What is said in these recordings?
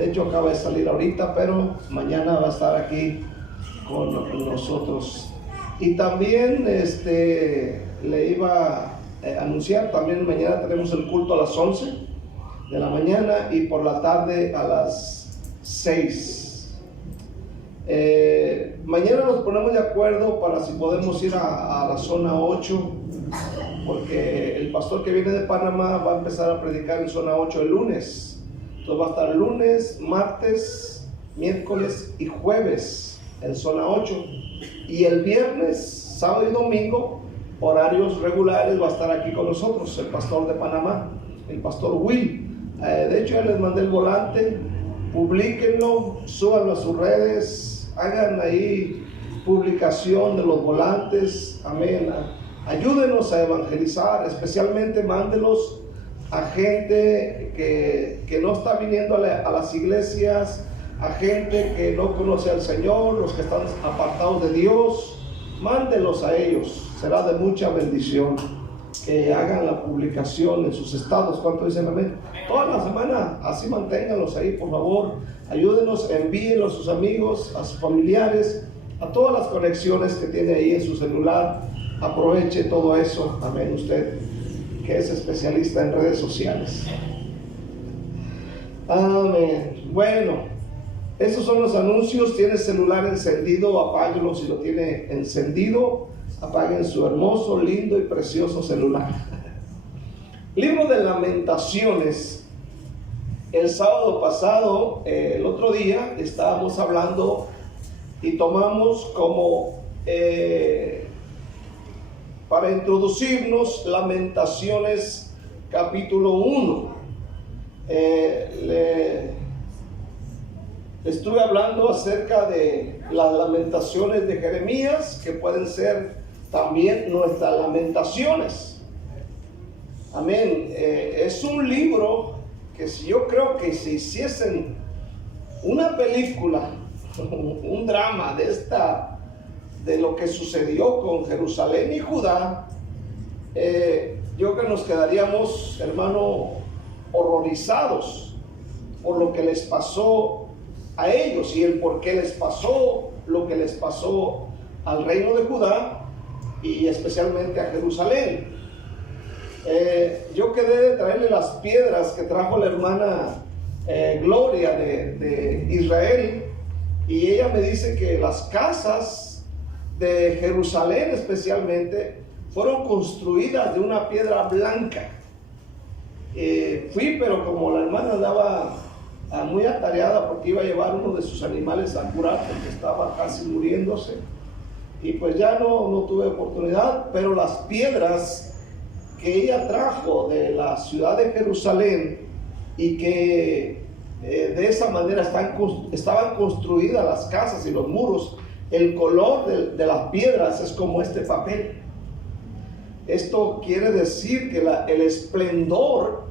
De hecho acaba de salir ahorita, pero mañana va a estar aquí con nosotros. Y también le iba a anunciar, también mañana tenemos el culto a las 11 de la mañana y por la tarde a las 6. Mañana nos ponemos de acuerdo para si podemos ir a la zona 8, porque el pastor que viene de Panamá va a empezar a predicar en zona 8 el lunes. Entonces va a estar lunes, martes, miércoles y jueves en zona 8. Y el viernes, sábado y domingo, horarios regulares, va a estar aquí con nosotros el pastor de Panamá, el pastor Will. De hecho, ya les mandé el volante, publíquenlo, súbanlo a sus redes, hagan ahí publicación de los volantes, amén. Ayúdenos a evangelizar, especialmente mándelos a gente que no está viniendo a las iglesias, a gente que no conoce al Señor, los que están apartados de Dios. Mándelos a ellos, será de mucha bendición que hagan la publicación en sus estados. ¿Cuánto dicen amén? Toda la semana, así manténganlos ahí, por favor. Ayúdenos, envíenlo a sus amigos, a sus familiares, a todas las conexiones que tiene ahí en su celular. Aproveche todo eso, amén, usted que es especialista en redes sociales. Amén. Bueno, esos son los anuncios. Tiene el celular encendido, apáguelo. Si lo tiene encendido, apaguen su hermoso, lindo y precioso celular. Libro de Lamentaciones. El sábado pasado, el otro día, estábamos hablando y tomamos como para introducirnos Lamentaciones capítulo 1. Estuve hablando acerca de las lamentaciones de Jeremías, que pueden ser también nuestras lamentaciones. Amén. Es un libro que yo creo que si hiciesen una película, un drama de lo que sucedió con Jerusalén y Judá, yo creo que nos quedaríamos, hermano, horrorizados por lo que les pasó a ellos y el por qué les pasó lo que les pasó al reino de Judá y especialmente a Jerusalén. Yo quedé de traerle las piedras que trajo la hermana Gloria de Israel, y ella me dice que las casas de Jerusalén especialmente fueron construidas de una piedra blanca. Fui, pero como la hermana andaba muy atareada porque iba a llevar uno de sus animales a curar porque estaba casi muriéndose, y pues ya no tuve oportunidad, pero las piedras que ella trajo de la ciudad de Jerusalén y que de esa manera estaban construidas las casas y los muros, el color de las piedras es como este papel. Esto quiere decir que el esplendor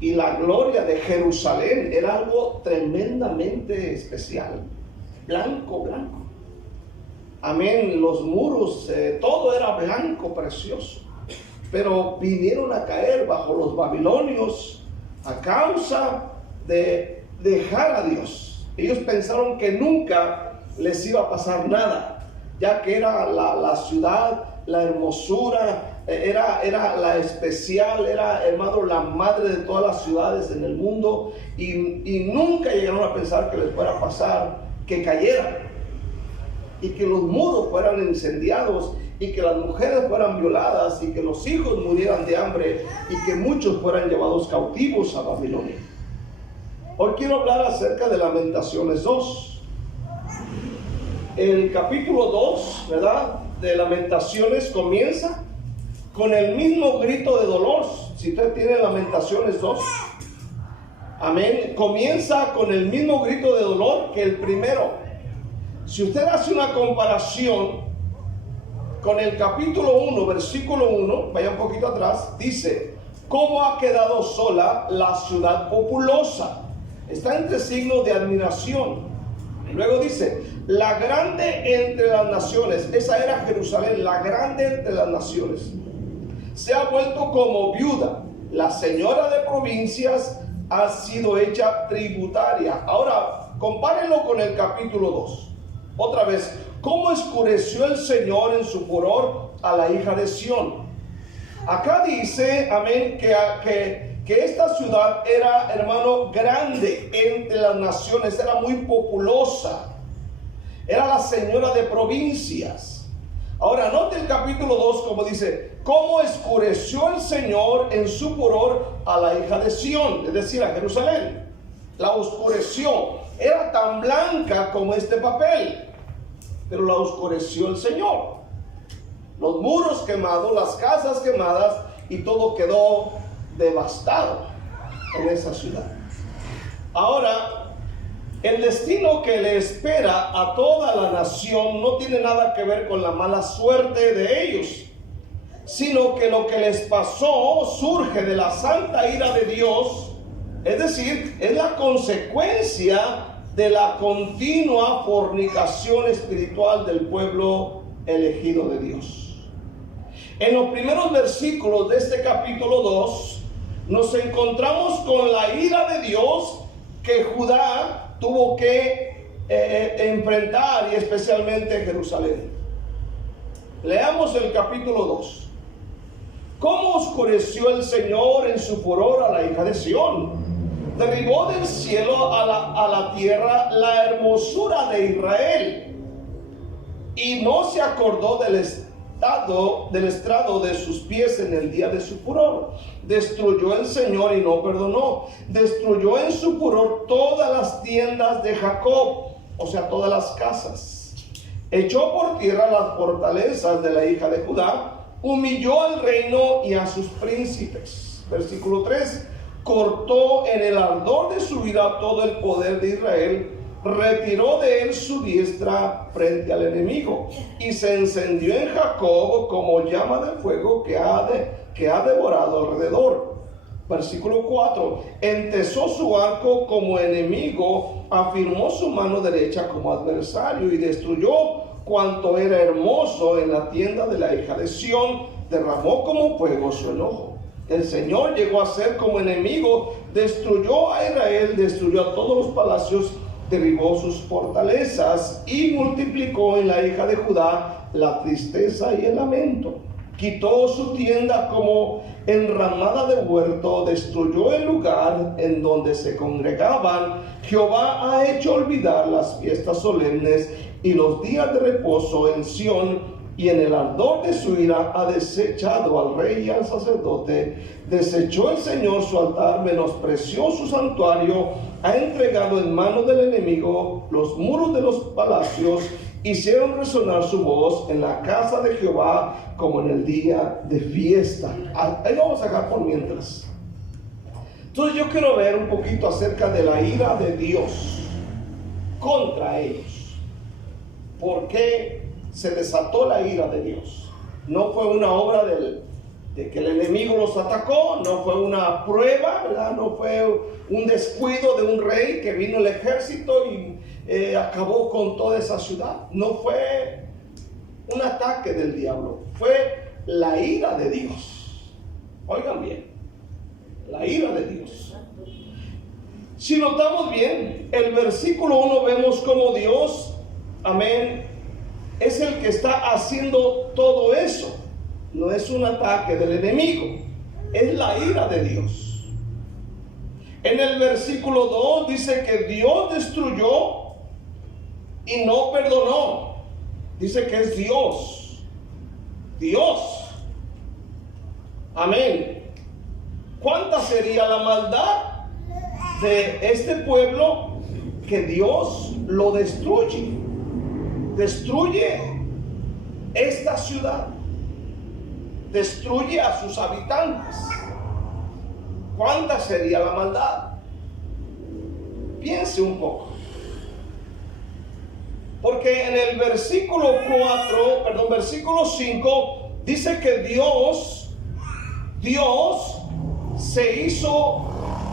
y la gloria de Jerusalén era algo tremendamente especial. Blanco, blanco. Amén. Los muros, todo era blanco, precioso. Pero vinieron a caer bajo los babilonios a causa de dejar a Dios. Ellos pensaron que nunca les iba a pasar nada, ya que era la ciudad, la hermosura, era la especial, era, hermano, la madre de todas las ciudades en el mundo, y nunca llegaron a pensar que les fuera a pasar que cayeran y que los muros fueran incendiados y que las mujeres fueran violadas y que los hijos murieran de hambre y que muchos fueran llevados cautivos a Babilonia. Hoy quiero hablar acerca de Lamentaciones 2. El capítulo 2, ¿verdad?, de Lamentaciones comienza con el mismo grito de dolor. Si usted tiene Lamentaciones 2, amén, comienza con el mismo grito de dolor que el primero. Si usted hace una comparación con el capítulo 1, versículo 1, vaya un poquito atrás, dice: ¿cómo ha quedado sola la ciudad populosa? Está entre signos de admiración. Luego dice: la grande entre las naciones. Esa era Jerusalén, la grande entre las naciones. Se ha vuelto como viuda, la señora de provincias ha sido hecha tributaria. Ahora, compárenlo con el capítulo 2. Otra vez, ¿cómo oscureció el Señor en su furor a la hija de Sión? Acá dice, amén, que esta ciudad era, hermano, grande entre las naciones, era muy populosa, era la señora de provincias. Ahora, note el capítulo 2 como dice, ¿cómo oscureció el Señor en su furor a la hija de Sión? Es decir, a Jerusalén. La oscureció. Era tan blanca como este papel, pero la oscureció el Señor. Los muros quemados, las casas quemadas, y todo quedó devastado en esa ciudad. Ahora, el destino que le espera a toda la nación no tiene nada que ver con la mala suerte de ellos, sino que lo que les pasó surge de la santa ira de Dios, es decir, es la consecuencia de la continua fornicación espiritual del pueblo elegido de Dios. En los primeros versículos de este capítulo 2 nos encontramos con la ira de Dios que Judá tuvo que enfrentar, y especialmente Jerusalén. Leamos el capítulo 2. ¿Cómo oscureció el Señor en su furor a la hija de Sión? Derribó del cielo a la tierra la hermosura de Israel, y no se acordó del estrado de sus pies en el día de su furor. Destruyó el Señor y no perdonó. Destruyó en su furor todas las tiendas de Jacob, o sea, todas las casas. Echó por tierra las fortalezas de la hija de Judá. Humilló al reino y a sus príncipes. Versículo 3. Cortó en el ardor de su ira todo el poder de Israel. Retiró de él su diestra frente al enemigo, y se encendió en Jacob como llama de fuego que ha devorado alrededor. Versículo 4. Entesó su arco como enemigo, afirmó su mano derecha como adversario, y destruyó cuanto era hermoso en la tienda de la hija de Sión. Derramó como fuego su enojo. El Señor llegó a ser como enemigo, destruyó a Israel, destruyó a todos los palacios, derribó sus fortalezas y multiplicó en la hija de Judá la tristeza y el lamento. Quitó su tienda como enramada de huerto, destruyó el lugar en donde se congregaban. Jehová ha hecho olvidar las fiestas solemnes y los días de reposo en Sión, y en el ardor de su ira ha desechado al rey y al sacerdote. Desechó el Señor su altar, menospreció su santuario, ha entregado en mano del enemigo los muros de los palacios. Hicieron resonar su voz en la casa de Jehová como en el día de fiesta. Ahí vamos a dejar por mientras. Entonces yo quiero ver un poquito acerca de la ira de Dios contra ellos. ¿Por qué se desató la ira de Dios? No fue una obra de que el enemigo los atacó, no fue una prueba, ¿verdad? No fue un descuido de un rey que vino el ejército y acabó con toda esa ciudad. No fue un ataque del diablo, fue la ira de Dios. Oigan bien, la ira de Dios. Si notamos bien, el versículo 1 vemos como Dios, amén, es el que está haciendo todo eso. No es un ataque del enemigo, es la ira de Dios. En el versículo 2 dice que Dios destruyó y no perdonó. Dice que es Dios. Dios. Amén. ¿Cuánta sería la maldad de este pueblo que Dios lo destruye? Destruye esta ciudad, destruye a sus habitantes. ¿Cuánta sería la maldad? Piense un poco. Porque en el versículo 5 dice que Dios se hizo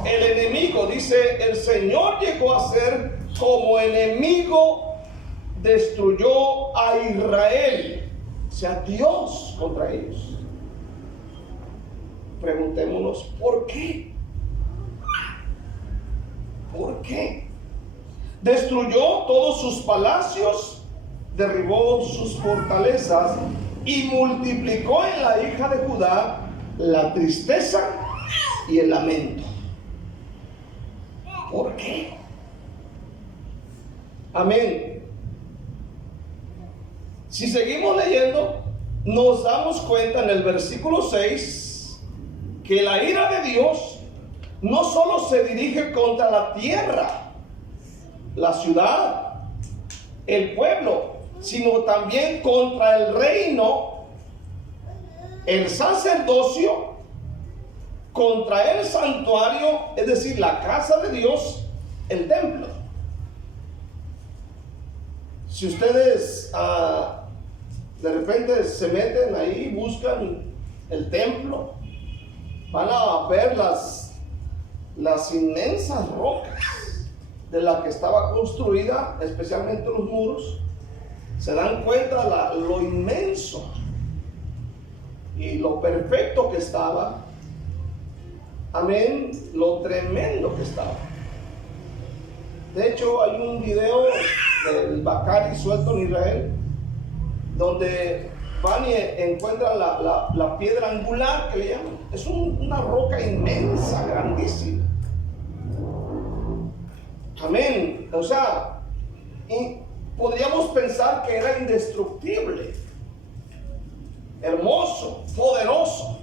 el enemigo. Dice, el Señor llegó a ser como enemigo, destruyó a Israel. O sea, Dios contra ellos. Preguntémonos, ¿por qué? ¿Por qué? Destruyó todos sus palacios, derribó sus fortalezas y multiplicó en la hija de Judá la tristeza y el lamento. ¿Por qué? Amén. Si seguimos leyendo, nos damos cuenta en el versículo 6 que la ira de Dios no solo se dirige contra la tierra, la ciudad, el pueblo, sino también contra el reino, el sacerdocio, contra el santuario, es decir, la casa de Dios, el templo. Si ustedes de repente se meten ahí, buscan el templo, van a ver las inmensas rocas de la que estaba construida, especialmente los muros. Se dan cuenta lo inmenso y lo perfecto que estaba. Amén, lo tremendo que estaba. De hecho, hay un video del Bacari suelto en Israel, donde van y encuentran la piedra angular, que le llaman. Es una roca inmensa, grandísima. Amén. O sea, podríamos pensar que era indestructible, hermoso, poderoso.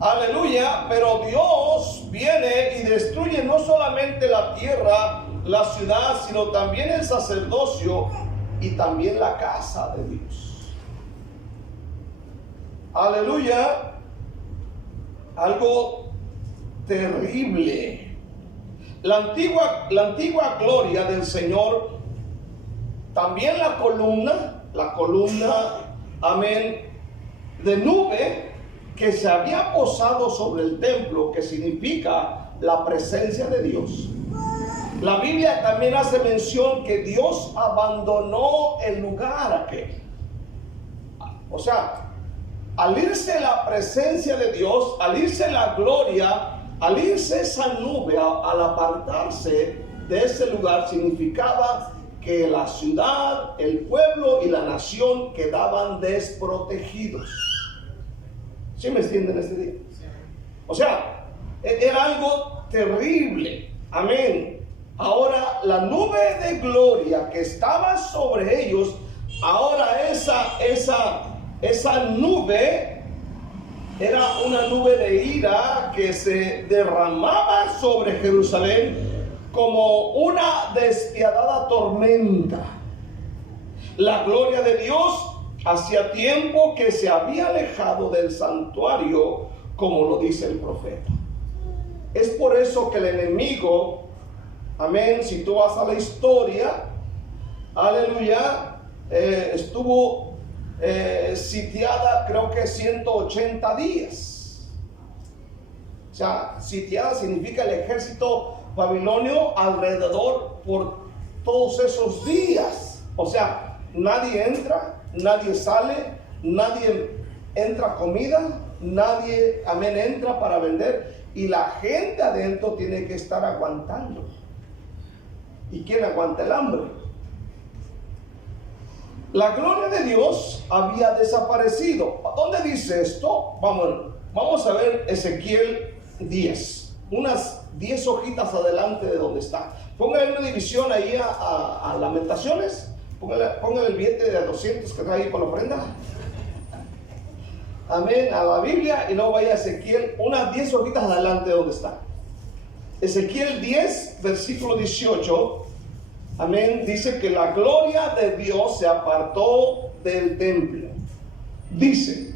Aleluya. Pero Dios viene y destruye no solamente la tierra, la ciudad, sino también el sacerdocio y también la casa de Dios. Aleluya. Algo terrible. La antigua gloria del Señor, también la columna, amén, de nube que se había posado sobre el templo, que significa la presencia de Dios. La Biblia también hace mención que Dios abandonó el lugar aquel. O sea, al irse la presencia de Dios, al irse la gloria, al irse esa nube, al apartarse de ese lugar, significaba que la ciudad, el pueblo y la nación quedaban desprotegidos. ¿Sí me entienden este día? O sea, era algo terrible. Amén. Ahora la nube de gloria que estaba sobre ellos, ahora esa nube era una nube de ira que se derramaba sobre Jerusalén como una despiadada tormenta. La gloria de Dios hacía tiempo que se había alejado del santuario, como lo dice el profeta. Es por eso que el enemigo, amén, si tú vas a la historia, aleluya, estuvo sitiada creo que 180 días. O sea, sitiada significa el ejército babilonio alrededor por todos esos días. O sea, nadie entra, nadie sale, nadie entra comida, nadie, amén, entra para vender, y la gente adentro tiene que estar aguantando. ¿Y quién aguanta el hambre? La gloria de Dios había desaparecido. ¿Dónde dice esto? Vamos a ver Ezequiel 10, unas 10 hojitas adelante de donde está. Póngale una división ahí a Lamentaciones. Póngale el billete de 200 que trae ahí por la ofrenda. Amén, a la Biblia, y luego vaya a Ezequiel, unas 10 hojitas adelante de donde está. Ezequiel 10, versículo 18. Amén, dice que la gloria de Dios se apartó del templo. Dice: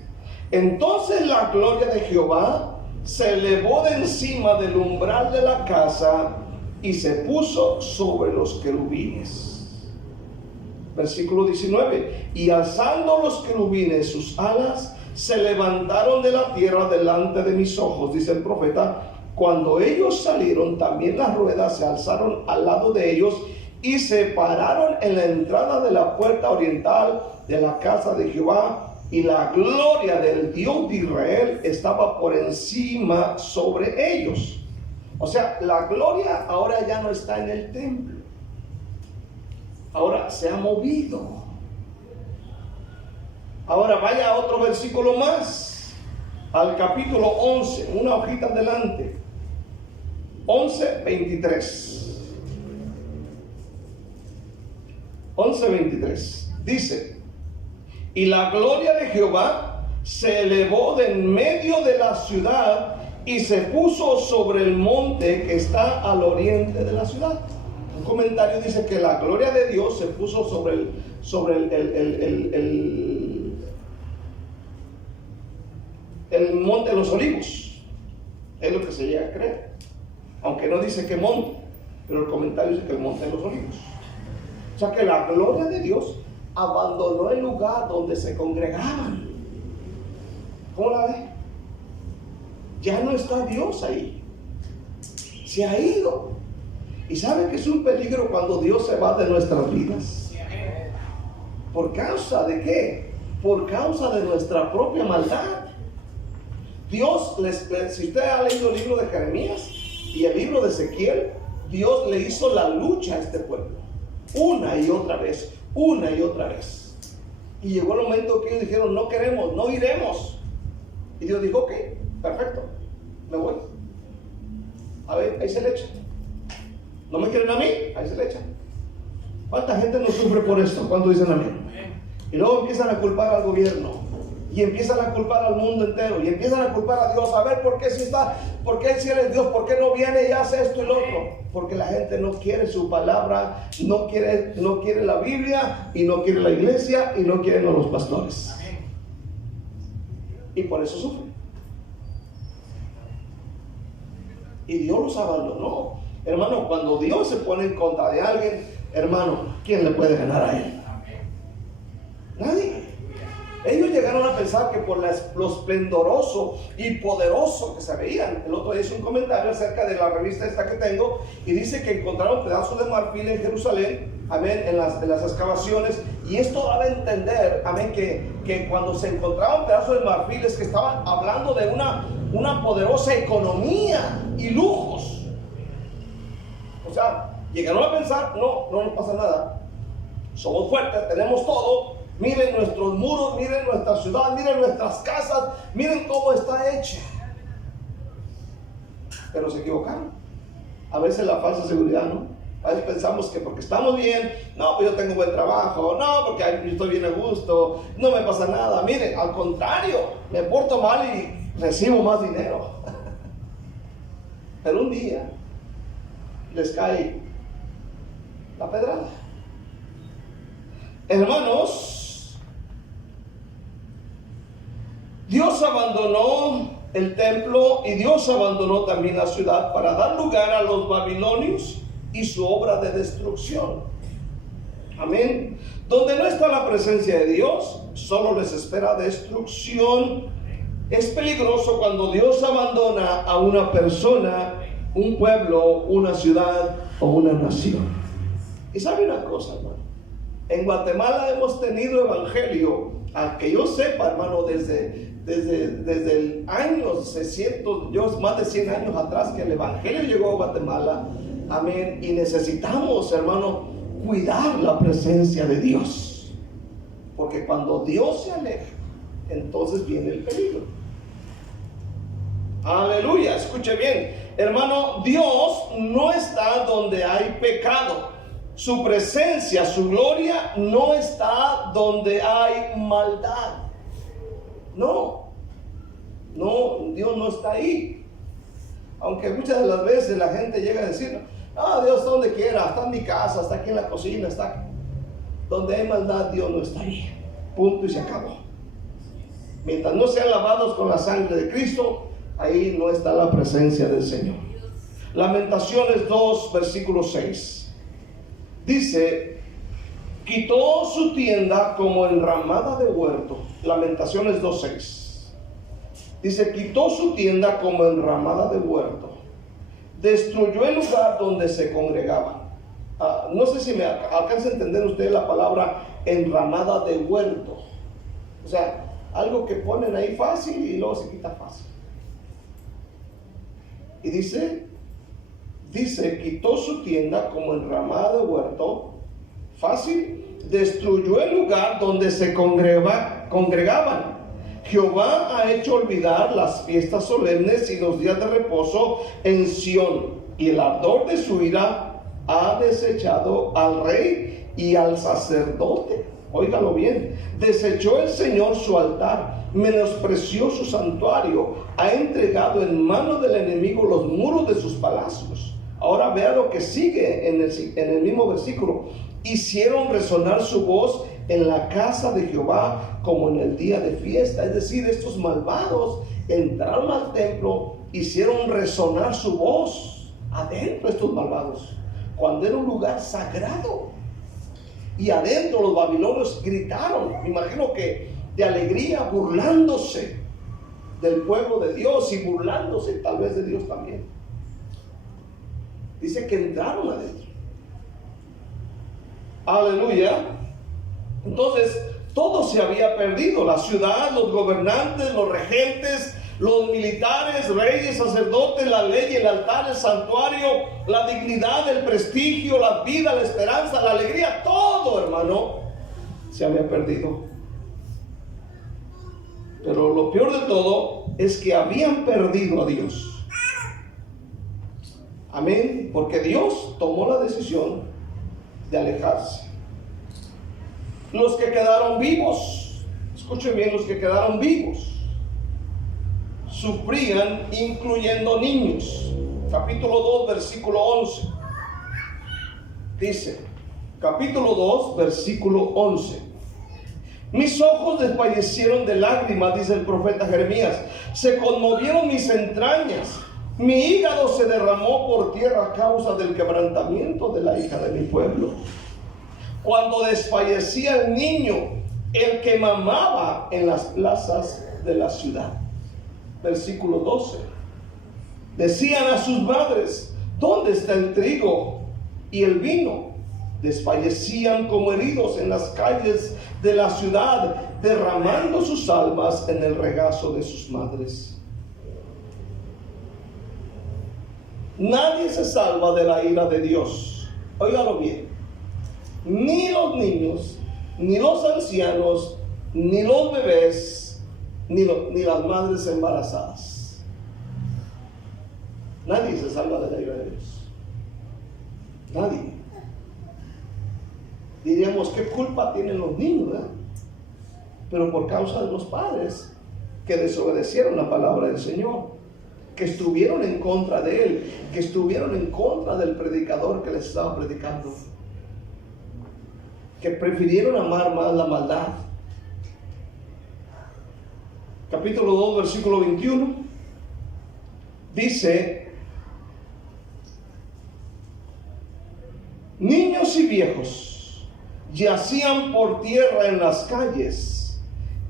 entonces la gloria de Jehová se elevó de encima del umbral de la casa y se puso sobre los querubines. Versículo 19: y alzando los querubines sus alas, se levantaron de la tierra delante de mis ojos, dice el profeta. Cuando ellos salieron, también las ruedas se alzaron al lado de ellos y se pararon en la entrada de la puerta oriental de la casa de Jehová, y la gloria del Dios de Israel estaba por encima sobre ellos. O sea, la gloria ahora ya no está en el templo. Ahora se ha movido. Ahora vaya a otro versículo más, al capítulo 11, una hojita adelante. 11:23. 11:23. Dice: y la gloria de Jehová se elevó de en medio de la ciudad y se puso sobre el monte que está al oriente de la ciudad. Un comentario dice que la gloria de Dios se puso sobre el monte de los olivos. Es lo que se llega a creer, aunque no dice qué monte, pero el comentario dice que el monte de los olivos. O sea que la gloria de Dios abandonó el lugar donde se congregaban. ¿Cómo la ve? Ya no está Dios ahí, se ha ido. Y sabe que es un peligro cuando Dios se va de nuestras vidas. ¿Por causa de qué? Por causa de nuestra propia maldad. Dios, si usted ha leído el libro de Jeremías y el libro de Ezequiel, Dios le hizo la lucha a este pueblo, una y otra vez, una y otra vez. Y llegó el momento que ellos dijeron: no queremos, no iremos. Y Dios dijo: ok, perfecto, me voy. A ver, ahí se le echa. ¿No me quieren a mí? Ahí se le echan. ¿Cuánta gente no sufre por esto? ¿Cuánto dicen amén? Y luego empiezan a culpar al gobierno, y empiezan a culpar al mundo entero, y empiezan a culpar a Dios. A ver, ¿por qué si está? ¿Por qué si Él es Dios? ¿Por qué no viene y hace esto y lo otro? Porque la gente no quiere su palabra, no quiere la Biblia, y no quiere la iglesia, y no quieren a los pastores. Y por eso sufren. Y Dios los abandonó. Hermano, cuando Dios se pone en contra de alguien, hermano, ¿quién le puede ganar a él? Nadie. Ellos llegaron a pensar que por lo esplendoroso y poderoso que se veían. El otro día hice un comentario acerca de la revista esta que tengo, y dice que encontraron pedazos de marfil en Jerusalén, amén, en las excavaciones. Y esto daba a entender, amén, que cuando se encontraban pedazos de marfil es que estaban hablando de una poderosa economía y lujos. O sea, llegaron a pensar: no nos pasa nada, somos fuertes, tenemos todo. Miren nuestros muros, miren nuestra ciudad, miren nuestras casas, miren cómo está hecha. Pero se equivocaron. A veces la falsa seguridad, ¿no? A veces pensamos que porque estamos bien, no, pues yo tengo buen trabajo, no, porque yo estoy bien a gusto, no me pasa nada. Miren, al contrario, me porto mal y recibo más dinero. Pero un día les cae la pedrada. Hermanos, Dios abandonó el templo y Dios abandonó también la ciudad para dar lugar a los babilonios y su obra de destrucción. Amén. Donde no está la presencia de Dios, solo les espera destrucción. Es peligroso cuando Dios abandona a una persona, un pueblo, una ciudad o una nación. Y sabe una cosa, hermano, en Guatemala hemos tenido evangelio, a que yo sepa, hermano, desde el año 600, más de 100 años atrás, que el evangelio llegó a Guatemala. Amén. Y necesitamos, hermano, cuidar la presencia de Dios, porque cuando Dios se aleja, entonces viene el peligro. Aleluya, escuche bien, hermano, Dios no está donde hay pecado. Su presencia, su gloria no está donde hay maldad. No, Dios no está ahí. Aunque muchas de las veces la gente llega a decir: Dios está donde quiera, está en mi casa, está aquí en la cocina, está aquí. Donde hay maldad, Dios no está ahí. Punto y se acabó. Mientras no sean lavados con la sangre de Cristo, ahí no está la presencia del Señor. Lamentaciones 2, versículo 6. Dice: quitó su tienda como enramada de huerto. Lamentaciones 2:6. Dice: quitó su tienda como enramada de huerto. Destruyó el lugar donde se congregaban. No sé si me alcanza a entender usted la palabra enramada de huerto. O sea, algo que ponen ahí fácil y luego se quita fácil. Y dice: dice, quitó su tienda como enramada de huerto fácil, destruyó el lugar donde se congregaban. Jehová ha hecho olvidar las fiestas solemnes y los días de reposo en Sión, y el ardor de su ira ha desechado al rey y al sacerdote. Óigalo bien, desechó el Señor su altar, menospreció su santuario, ha entregado en manos del enemigo los muros de sus palacios. Ahora vea lo que sigue en el mismo versículo. Hicieron resonar su voz en la casa de Jehová como en el día de fiesta. Es decir, estos malvados entraron al templo, hicieron resonar su voz adentro, estos malvados, cuando era un lugar sagrado. Y adentro los babilonios gritaron, me imagino que de alegría, burlándose del pueblo de Dios y burlándose tal vez de Dios también. Dice que entraron adentro. Aleluya. Entonces, todo se había perdido. La ciudad, los gobernantes, los regentes, los militares, reyes, sacerdotes, la ley, el altar, el santuario, la dignidad, el prestigio, la vida, la esperanza, la alegría, todo, hermano, se había perdido. Pero lo peor de todo es que habían perdido a Dios. Amén. Porque Dios tomó la decisión de alejarse. Los que quedaron vivos, escuchen bien, los que quedaron vivos sufrían, incluyendo niños. Capítulo 2, versículo 11. Dice, capítulo 2, versículo 11. Mis ojos desfallecieron de lágrimas, dice el profeta Jeremías. Se conmovieron mis entrañas. Mi hígado se derramó por tierra a causa del quebrantamiento de la hija de mi pueblo. Cuando desfallecía el niño, el que mamaba en las plazas de la ciudad. Versículo 12. Decían a sus madres, ¿dónde está el trigo y el vino? Desfallecían como heridos en las calles de la ciudad, derramando sus almas en el regazo de sus madres. Nadie se salva de la ira de Dios. Óigalo bien. Ni los niños, ni los ancianos, ni los bebés, ni las madres embarazadas. Nadie se salva de la ira de Dios. Nadie. Diríamos, ¿qué culpa tienen los niños, verdad? Pero por causa de los padres que desobedecieron la palabra del Señor, que estuvieron en contra de Él, que estuvieron en contra del predicador que les estaba predicando, que prefirieron amar más la maldad. Capítulo 2, versículo 21, dice, niños y viejos yacían por tierra en las calles,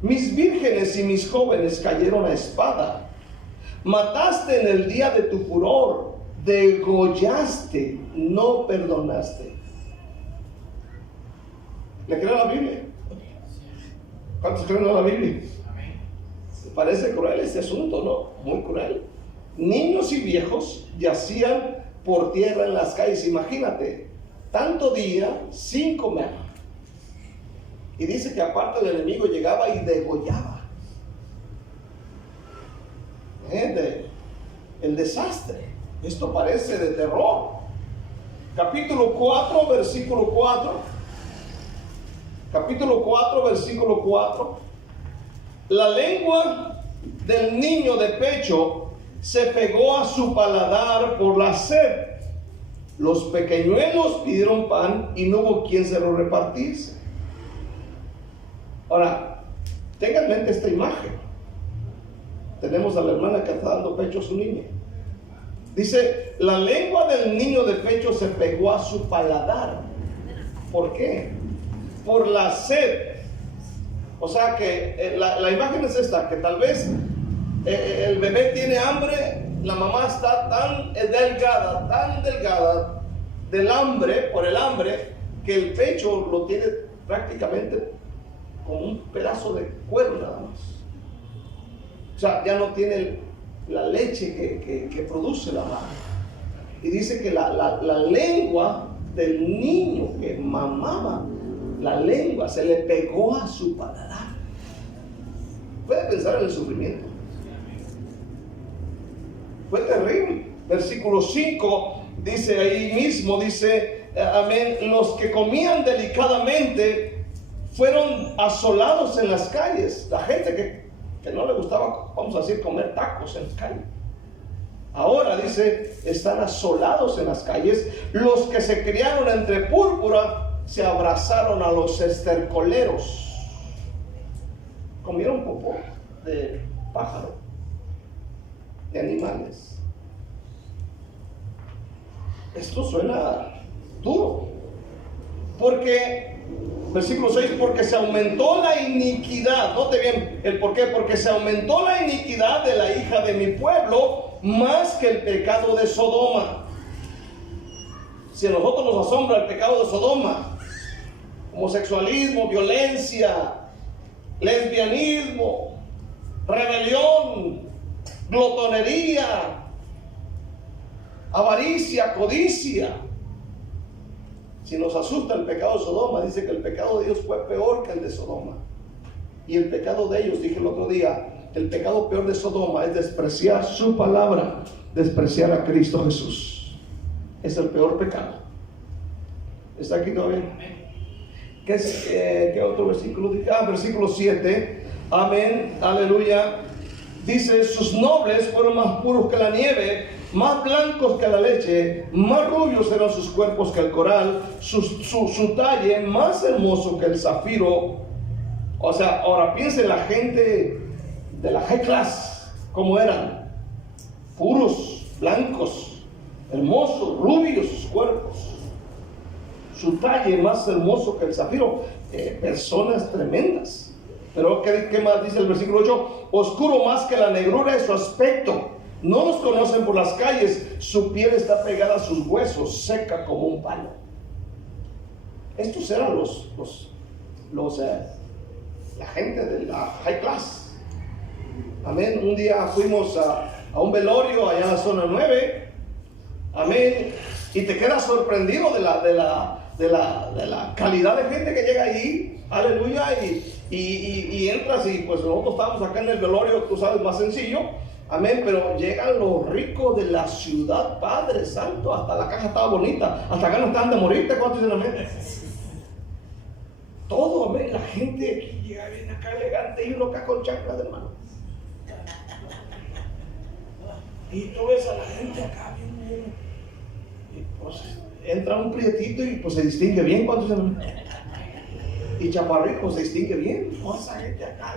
mis vírgenes y mis jóvenes cayeron a espada. Mataste en el día de tu furor, degollaste, no perdonaste. ¿Le creen a la Biblia? ¿Cuántos creen a la Biblia? ¿Se parece cruel este asunto, no? Muy cruel. Niños y viejos yacían por tierra en las calles. Imagínate, tanto día sin comer. Y dice que aparte el enemigo llegaba y degollaba. El desastre. Esto parece de terror. Capítulo 4, versículo 4. Capítulo 4, versículo 4. La lengua del niño de pecho se pegó a su paladar por la sed. Los pequeñuelos pidieron pan y no hubo quien se lo repartiese. Ahora, tenga en mente esta imagen. Tenemos a la hermana que está dando pecho a su niña. Dice, la lengua del niño de pecho se pegó a su paladar. ¿Por qué? Por la sed. O sea que la imagen es esta, que tal vez el bebé tiene hambre, la mamá está tan delgada del hambre, por el hambre, que el pecho lo tiene prácticamente como un pedazo de cuero nada más. O sea, ya no tiene la leche que produce la madre. y dice que la lengua del niño que mamaba, la lengua se le pegó a su paladar. Puede pensar en el sufrimiento. Fue terrible. Versículo 5 dice ahí mismo, dice, amén, los que comían delicadamente fueron asolados en las calles. La gente que no le gustaba, vamos a decir, comer tacos en las calles. Ahora dice, están asolados en las calles. Los que se criaron entre púrpura se abrazaron a los estercoleros. Comieron popó de pájaro, de animales. Esto suena duro, porque versículo 6, porque se aumentó la iniquidad. Note bien el por qué. Porque se aumentó la iniquidad de la hija de mi pueblo más que el pecado de Sodoma. Si a nosotros nos asombra el pecado de Sodoma, homosexualismo, violencia, lesbianismo, rebelión, glotonería, avaricia, codicia. Si nos asusta el pecado de Sodoma, dice que el pecado de ellos fue peor que el de Sodoma. Y el pecado de ellos, dije el otro día, el pecado peor de Sodoma es despreciar su palabra, despreciar a Cristo Jesús. Es el peor pecado. ¿Está aquí todavía? ¿Qué otro versículo dice? Versículo 7. Amén, aleluya. Dice, sus nobles fueron más puros que la nieve, más blancos que la leche, más rubios eran sus cuerpos que el coral, su talle más hermoso que el zafiro. O sea, ahora piensen la gente de la high class, ¿cómo eran? Puros, blancos, hermosos, rubios sus cuerpos. Su talle más hermoso que el zafiro. Personas tremendas. Pero ¿qué más dice el versículo 8? Oscuro más que la negrura es su aspecto. No los conocen por las calles. Su piel está pegada a sus huesos, seca como un palo. Estos eran la gente de la high class. Amén. Un día fuimos a un velorio allá en la zona 9. Amén. Y te quedas sorprendido de la calidad de gente que llega ahí. Aleluya. Y entras y pues nosotros estamos acá en el velorio, tú sabes, más sencillo. Amén. Pero llegan los ricos de la ciudad, Padre Santo. Hasta la caja estaba bonita. Hasta acá no estaban de morirte. ¿Cuántos dicen amén? Todo, amén. La gente aquí llega bien acá elegante y uno acá con chanclas, hermano. Y tú ves a la gente acá bien. Y pues entra un prietito y pues se distingue bien. ¿Cuántos dicen amén? Y chaparrico se distingue bien. No, esa gente acá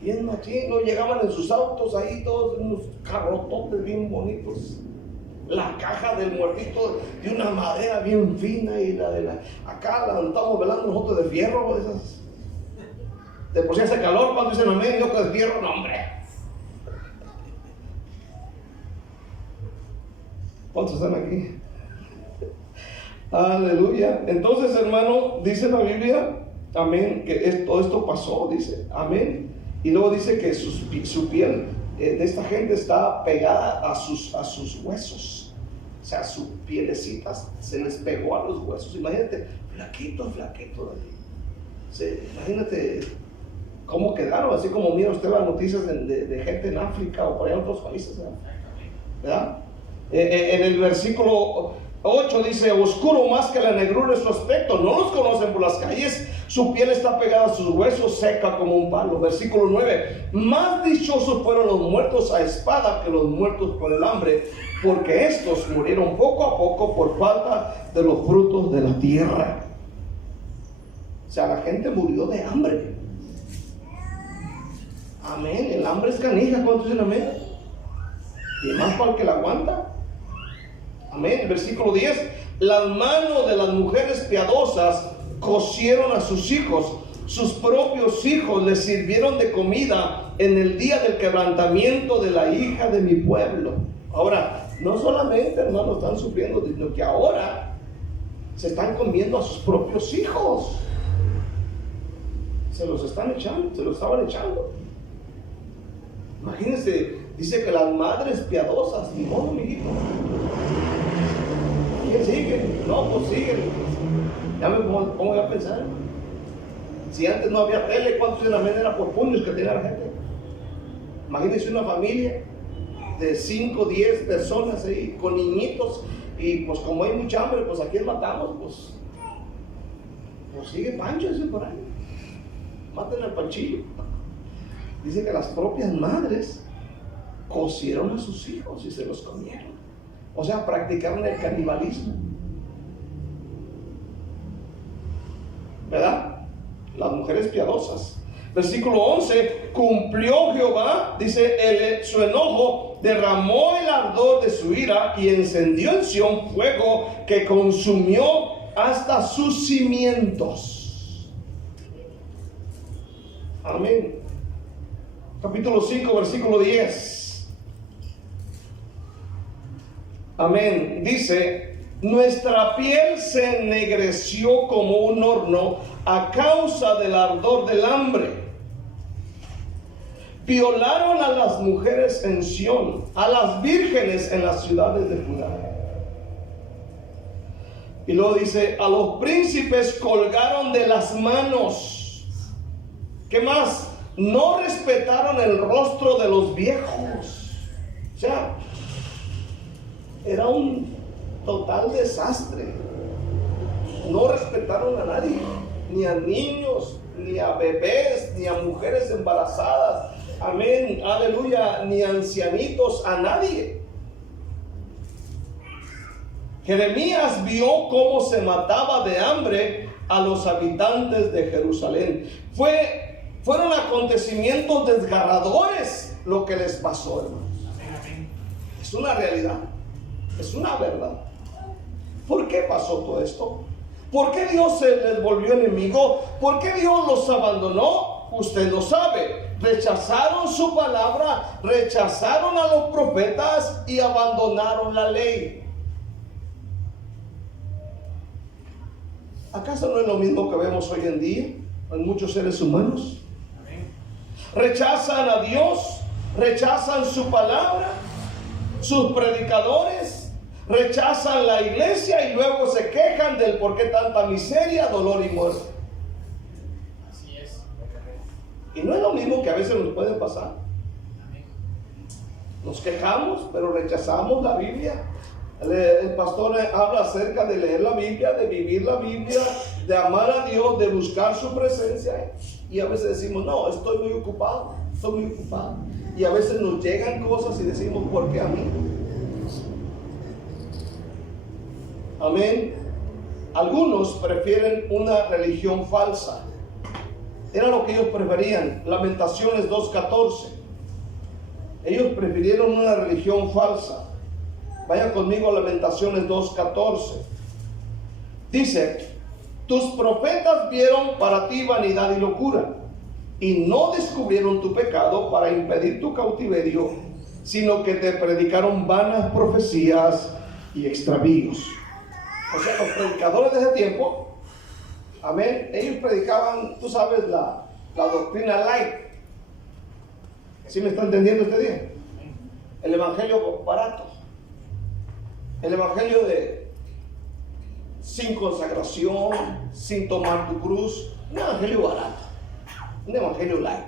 bien machín. No llegaban en sus autos ahí todos unos carrototes bien bonitos. La caja del muertito de una madera bien fina y acá la estamos velando nosotros de fierro, esas. De por si hace calor, cuando dicen amén, yo que de fierro, no hombre. ¿Cuántos están aquí? Aleluya. Entonces, hermano, dice la Biblia, amén, que todo esto pasó, dice, amén. Y luego dice que su piel de esta gente está pegada a sus huesos. O sea, su pielecita se les pegó a los huesos. Imagínate, flaquito. Imagínate cómo quedaron, así como mira usted las noticias de gente en África o por allá en otros países, ¿verdad? En el versículo 8 dice, oscuro más que la negrura es su aspecto, no los conocen por las calles, su piel está pegada a sus huesos, seca como un palo. Versículo 9, más dichosos fueron los muertos a espada que los muertos por el hambre, porque estos murieron poco a poco por falta de los frutos de la tierra. O sea, la gente murió de hambre. Amén, el hambre es canija. ¿Cuántos dicen amén? Y más para el que la aguanta. Amén. Versículo 10, las manos de las mujeres piadosas cocieron a sus hijos, sus propios hijos les sirvieron de comida en el día del quebrantamiento de la hija de mi pueblo. Ahora, no solamente, hermanos, están sufriendo, sino que ahora se están comiendo a sus propios hijos. Se los estaban echando. Imagínense, dice que las madres piadosas, ni modo, mi hijo. ¿qué sigue? No, pues sigue. Ya me pongo a pensar. Si antes no había tele, ¿cuántos también era por puños que tenía la gente? Imagínense una familia de 5, 10 personas ahí, con niñitos, y pues como hay mucha hambre, pues ¿a quién matamos? Pues sigue Pancho ese por ahí. Maten al Panchillo. Dice que las propias madres cocieron a sus hijos y se los comieron. O sea, practicaron el canibalismo. ¿Verdad? Las mujeres piadosas. Versículo 11, cumplió Jehová, dice, su enojo, derramó el ardor de su ira y encendió en Sión fuego que consumió hasta sus cimientos. Amén. Capítulo 5, versículo 10. Amén. Dice, nuestra piel se ennegreció como un horno a causa del ardor del hambre. Violaron a las mujeres en Sión, a las vírgenes en las ciudades de Judá. Y luego dice, a los príncipes colgaron de las manos. ¿Qué más? No respetaron el rostro de los viejos. O sea, era un total desastre. No respetaron a nadie, ni a niños, ni a bebés, ni a mujeres embarazadas. Amén, aleluya, ni a ancianitos, a nadie. Jeremías vio cómo se mataba de hambre a los habitantes de Jerusalén. Fueron acontecimientos desgarradores lo que les pasó, hermanos. Es una realidad, es una verdad. ¿Por qué pasó todo esto? ¿Por qué Dios se les volvió enemigo? ¿Por qué Dios los abandonó? Usted lo sabe. Rechazaron su palabra, rechazaron a los profetas y abandonaron la ley. ¿Acaso no es lo mismo que vemos hoy en día en muchos seres humanos? Rechazan a Dios, rechazan su palabra, sus predicadores, rechazan la iglesia y luego se quejan del por qué tanta miseria, dolor y muerte. Así es. Y no es lo mismo que a veces nos puede pasar. Nos quejamos, pero rechazamos la Biblia. El pastor habla acerca de leer la Biblia, de vivir la Biblia, de amar a Dios, de buscar su presencia. Y a veces decimos, no, estoy muy ocupado. Y a veces nos llegan cosas y decimos, ¿por qué a mí? Amén. Algunos prefieren una religión falsa. Era lo que ellos preferían. Lamentaciones 2:14. Ellos prefirieron una religión falsa. Vayan conmigo a Lamentaciones 2:14. Dice, tus profetas vieron para ti vanidad y locura, y no descubrieron tu pecado para impedir tu cautiverio, sino que te predicaron vanas profecías y extravíos. O sea, los predicadores de ese tiempo, amén, ellos predicaban, tú sabes, la doctrina light. ¿Sí me está entendiendo este día? El evangelio barato. El evangelio de sin consagración, sin tomar tu cruz. Un evangelio barato. Un evangelio light.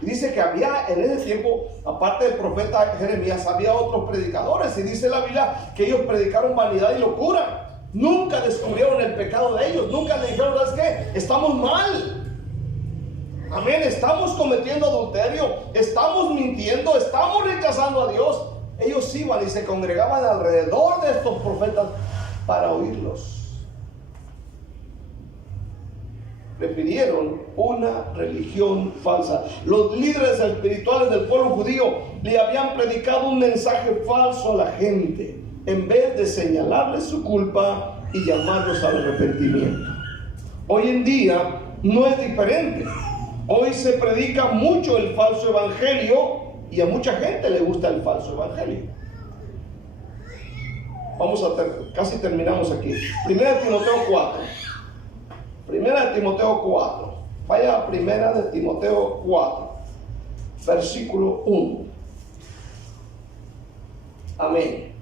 Y dice que había en ese tiempo, aparte del profeta Jeremías, había otros predicadores. Y dice la Biblia que ellos predicaron vanidad y locura. Nunca descubrieron el pecado de ellos. Nunca le dijeron, ¿sabes qué? Estamos mal. Amén. Estamos cometiendo adulterio. Estamos mintiendo. Estamos rechazando a Dios. Ellos iban y se congregaban alrededor de estos profetas para oírlos. Prefirieron una religión falsa. Los líderes espirituales del pueblo judío le habían predicado un mensaje falso a la gente, en vez de señalarles su culpa y llamarlos al arrepentimiento. Hoy en día no es diferente. Hoy se predica mucho el falso evangelio y a mucha gente le gusta el falso evangelio. Casi terminamos aquí. Primera de Timoteo 4. Primera de Timoteo 4. Vaya a Primera de Timoteo 4, versículo 1. Amén.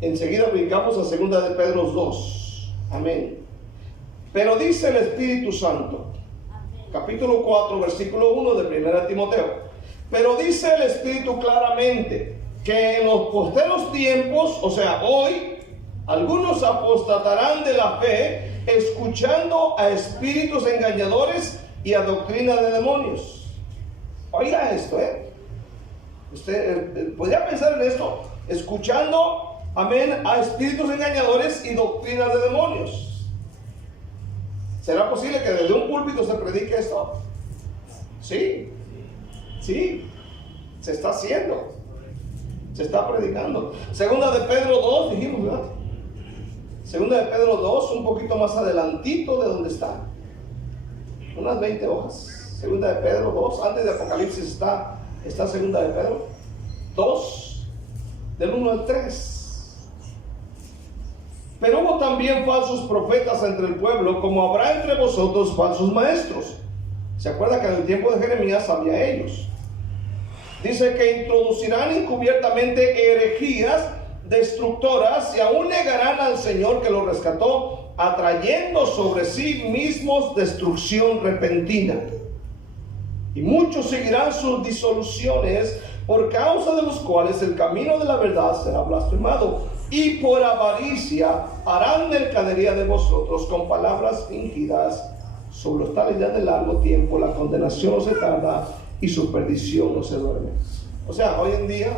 Enseguida brincamos a 2 de Pedro 2. Amén. Pero dice el Espíritu Santo, capítulo 4, versículo 1 de 1 Timoteo. Pero dice el Espíritu claramente que en los posteros tiempos, o sea, hoy, algunos apostatarán de la fe, escuchando a espíritus engañadores y a doctrina de demonios. Oiga esto, Usted podría pensar en esto, escuchando, amén, a espíritus engañadores y doctrina de demonios. ¿Será posible que desde un púlpito se predique esto? Sí, se está haciendo, se está predicando. Segunda de Pedro 2, dijimos, ¿verdad? Segunda de Pedro 2, un poquito más adelantito de donde está, unas 20 hojas. Segunda de Pedro 2, antes de Apocalipsis está Segunda de Pedro 2, del 1 al 3. Pero hubo también falsos profetas entre el pueblo, como habrá entre vosotros falsos maestros. ¿Se acuerda que en el tiempo de Jeremías había ellos? Dice que introducirán encubiertamente herejías destructoras y aún negarán al Señor que los rescató, atrayendo sobre sí mismos destrucción repentina. Y muchos seguirán sus disoluciones, por causa de los cuales el camino de la verdad será blasfemado, y por avaricia harán mercadería de vosotros con palabras fingidas. Sobre los tales ya de largo tiempo la condenación no se tarda y su perdición no se duerme. O sea, hoy en día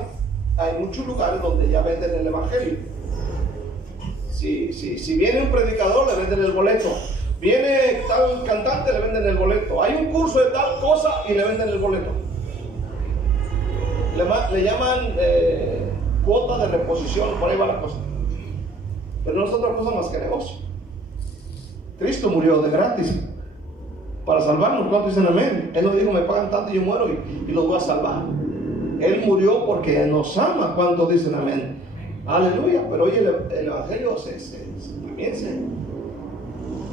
hay muchos lugares donde ya venden el evangelio. Si viene un predicador, le venden el boleto. Viene tal cantante, le venden el boleto. Hay un curso de tal cosa y le venden el boleto. Le llaman cuota de reposición, por ahí va la cosa. Pero no es otra cosa más que negocio. Cristo murió de gratis para salvarnos. ¿Cuántos dicen amén? Él no dijo, me pagan tanto y yo muero y los voy a salvar. Él murió porque nos ama. ¿Cuántos dicen amén? Aleluya. Pero oye, el evangelio también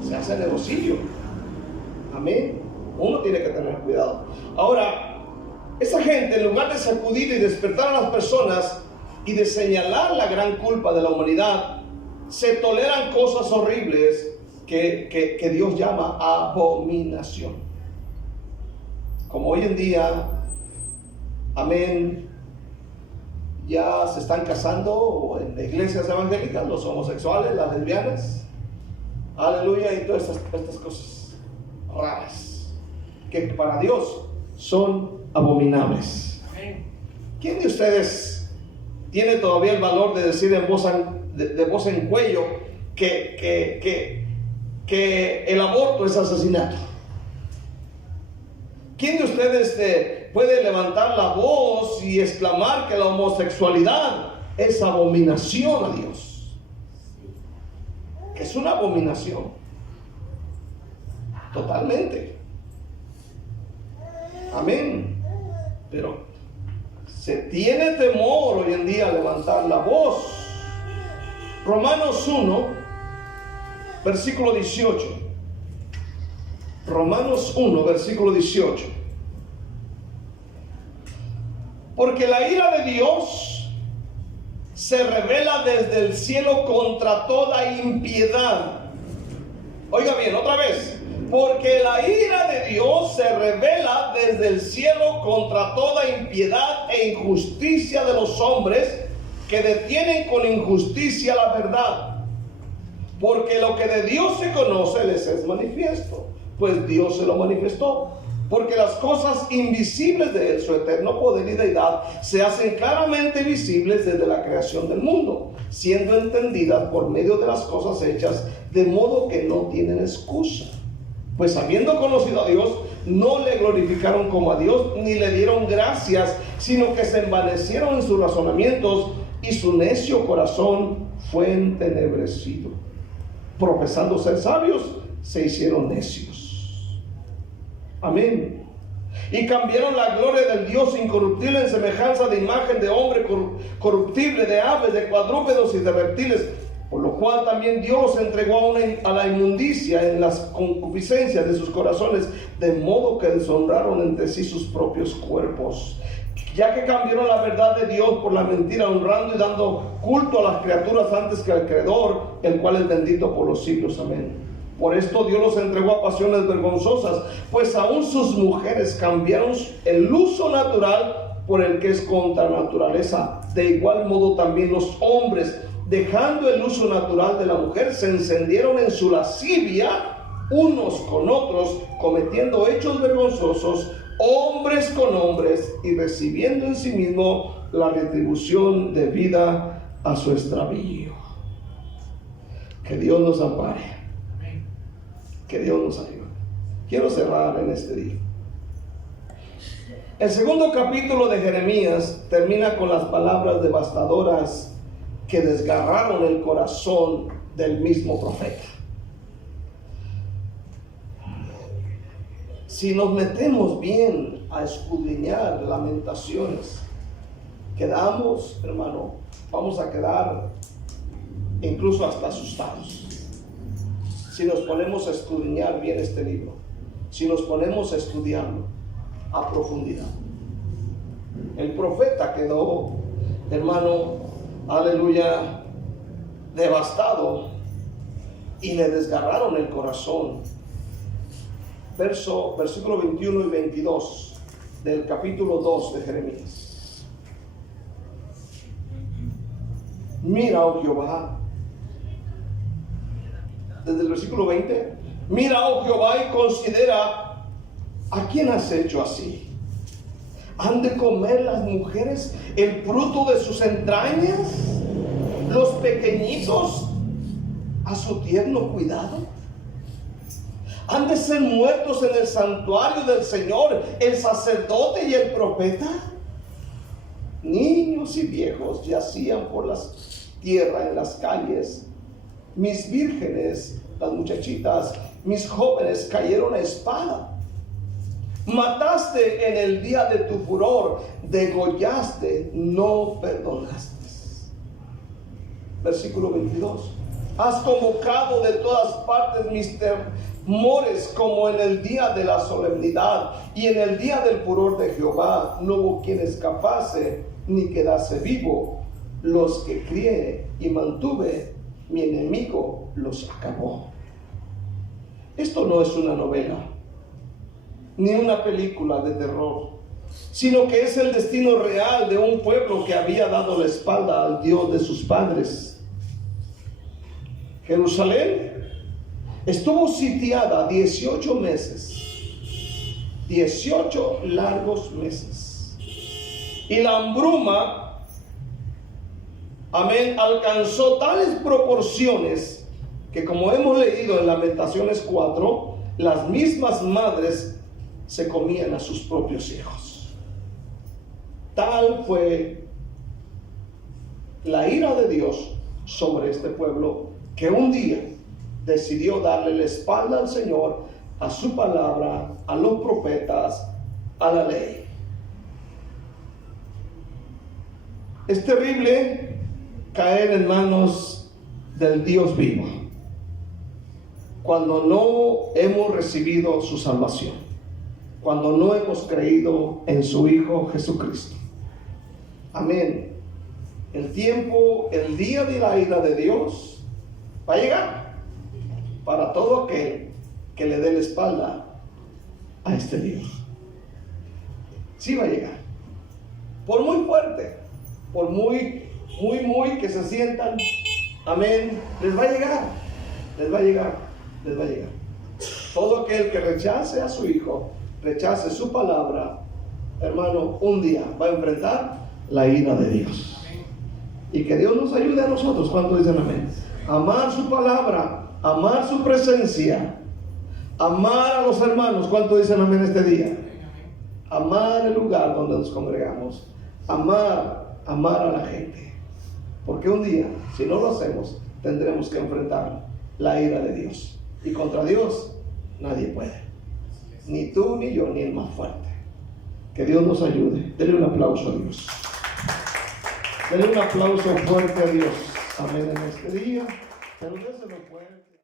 se hace negocio. Amén. Uno tiene que tener cuidado. Ahora, esa gente, en lugar de sacudir y despertar a las personas y de señalar la gran culpa de la humanidad, se toleran cosas horribles que Dios llama abominación. Como hoy en día, amén, ya se están casando en iglesias evangélicas los homosexuales, las lesbianas, aleluya, y todas estas cosas raras que para Dios son abominables. ¿Quién de ustedes tiene todavía el valor de decir de voz en cuello que el aborto es asesinato? ¿Quién de ustedes puede levantar la voz y exclamar que la homosexualidad es abominación a Dios? Que es una abominación. Totalmente. Amén. Pero se tiene temor hoy en día a levantar la voz. Romanos 1, versículo 18. Romanos 1, versículo 18. Porque la ira de Dios se revela desde el cielo contra toda impiedad. Oiga bien, otra vez. Porque la ira de Dios se revela desde el cielo contra toda impiedad e injusticia de los hombres que detienen con injusticia la verdad. Porque lo que de Dios se conoce les es manifiesto, pues Dios se lo manifestó. Porque las cosas invisibles de Él, su eterno poder y deidad, se hacen claramente visibles desde la creación del mundo, siendo entendidas por medio de las cosas hechas, de modo que no tienen excusa. Pues habiendo conocido a Dios, no le glorificaron como a Dios, ni le dieron gracias, sino que se envanecieron en sus razonamientos, y su necio corazón fue entenebrecido. Profesando ser sabios, se hicieron necios. Amén. Y cambiaron la gloria del Dios incorruptible en semejanza de imagen de hombre corruptible, de aves, de cuadrúpedos y de reptiles. Por lo cual también Dios entregó a la inmundicia en las concupiscencias de sus corazones, de modo que deshonraron entre sí sus propios cuerpos, ya que cambiaron la verdad de Dios por la mentira, honrando y dando culto a las criaturas antes que al Creador, el cual es bendito por los siglos. Amén. Por esto Dios los entregó a pasiones vergonzosas, pues aún sus mujeres cambiaron el uso natural por el que es contra naturaleza. De igual modo también los hombres, dejando el uso natural de la mujer, se encendieron en su lascivia unos con otros, cometiendo hechos vergonzosos, hombres con hombres, y recibiendo en sí mismo la retribución debida a su extravío. Que Dios nos ampare. Que Dios nos ayude. Quiero cerrar en este día. El segundo capítulo de Jeremías termina con las palabras devastadoras que desgarraron el corazón del mismo profeta. Si nos metemos bien a escudriñar Lamentaciones, quedamos, hermano, vamos a quedar incluso hasta asustados. Si nos ponemos a escudriñar bien este libro, si nos ponemos a estudiarlo a profundidad. El profeta quedó, hermano, aleluya, devastado, y le desgarraron el corazón. Versículo 21 y 22 del capítulo 2 de Jeremías. Mira, oh Jehová, desde el versículo 20, mira, oh Jehová, y considera a quién has hecho así. ¿Han de comer las mujeres el fruto de sus entrañas, los pequeñitos a su tierno cuidado? ¿Han de ser muertos en el santuario del Señor el sacerdote y el profeta? Niños y viejos yacían por la tierra en las calles. Mis vírgenes, las muchachitas, mis jóvenes cayeron a espada. Mataste en el día de tu furor, degollaste, no perdonaste. Versículo 22. Has convocado de todas partes mis temores, como en el día de la solemnidad y en el día del furor de Jehová. No hubo quien escapase ni quedase vivo. Los que crié y mantuve, mi enemigo los acabó. Esto no es una novela, ni una película de terror, sino que es el destino real de un pueblo que había dado la espalda al Dios de sus padres. Jerusalén estuvo sitiada 18 meses, 18 largos meses, y la hambruma, amén, alcanzó tales proporciones que, como hemos leído en Lamentaciones 4, las mismas madres se comían a sus propios hijos. Tal fue la ira de Dios sobre este pueblo, que un día decidió darle la espalda al Señor, a su palabra, a los profetas, a la ley. Es terrible caer en manos del Dios vivo cuando no hemos recibido su salvación, cuando no hemos creído en su Hijo Jesucristo. Amén. El tiempo, el día de la ira de Dios va a llegar para todo aquel que le dé la espalda a este Dios. Sí va a llegar. Por muy fuerte, por muy que se sientan, amén, les va a llegar, les va a llegar, les va a llegar. Todo aquel que rechace a su Hijo, rechace su palabra, hermano, un día va a enfrentar la ira de Dios. Y que Dios nos ayude a nosotros. ¿Cuántos dicen amén? Amar su palabra, amar su presencia, amar a los hermanos. ¿Cuántos dicen amén este día? Amar el lugar donde nos congregamos, amar a la gente. Porque un día, si no lo hacemos, tendremos que enfrentar la ira de Dios. Y contra Dios nadie puede, ni tú, ni yo, ni el más fuerte. Que Dios nos ayude. Denle un aplauso a Dios. Denle un aplauso fuerte a Dios. Amén en este día. Pero déselo fuerte.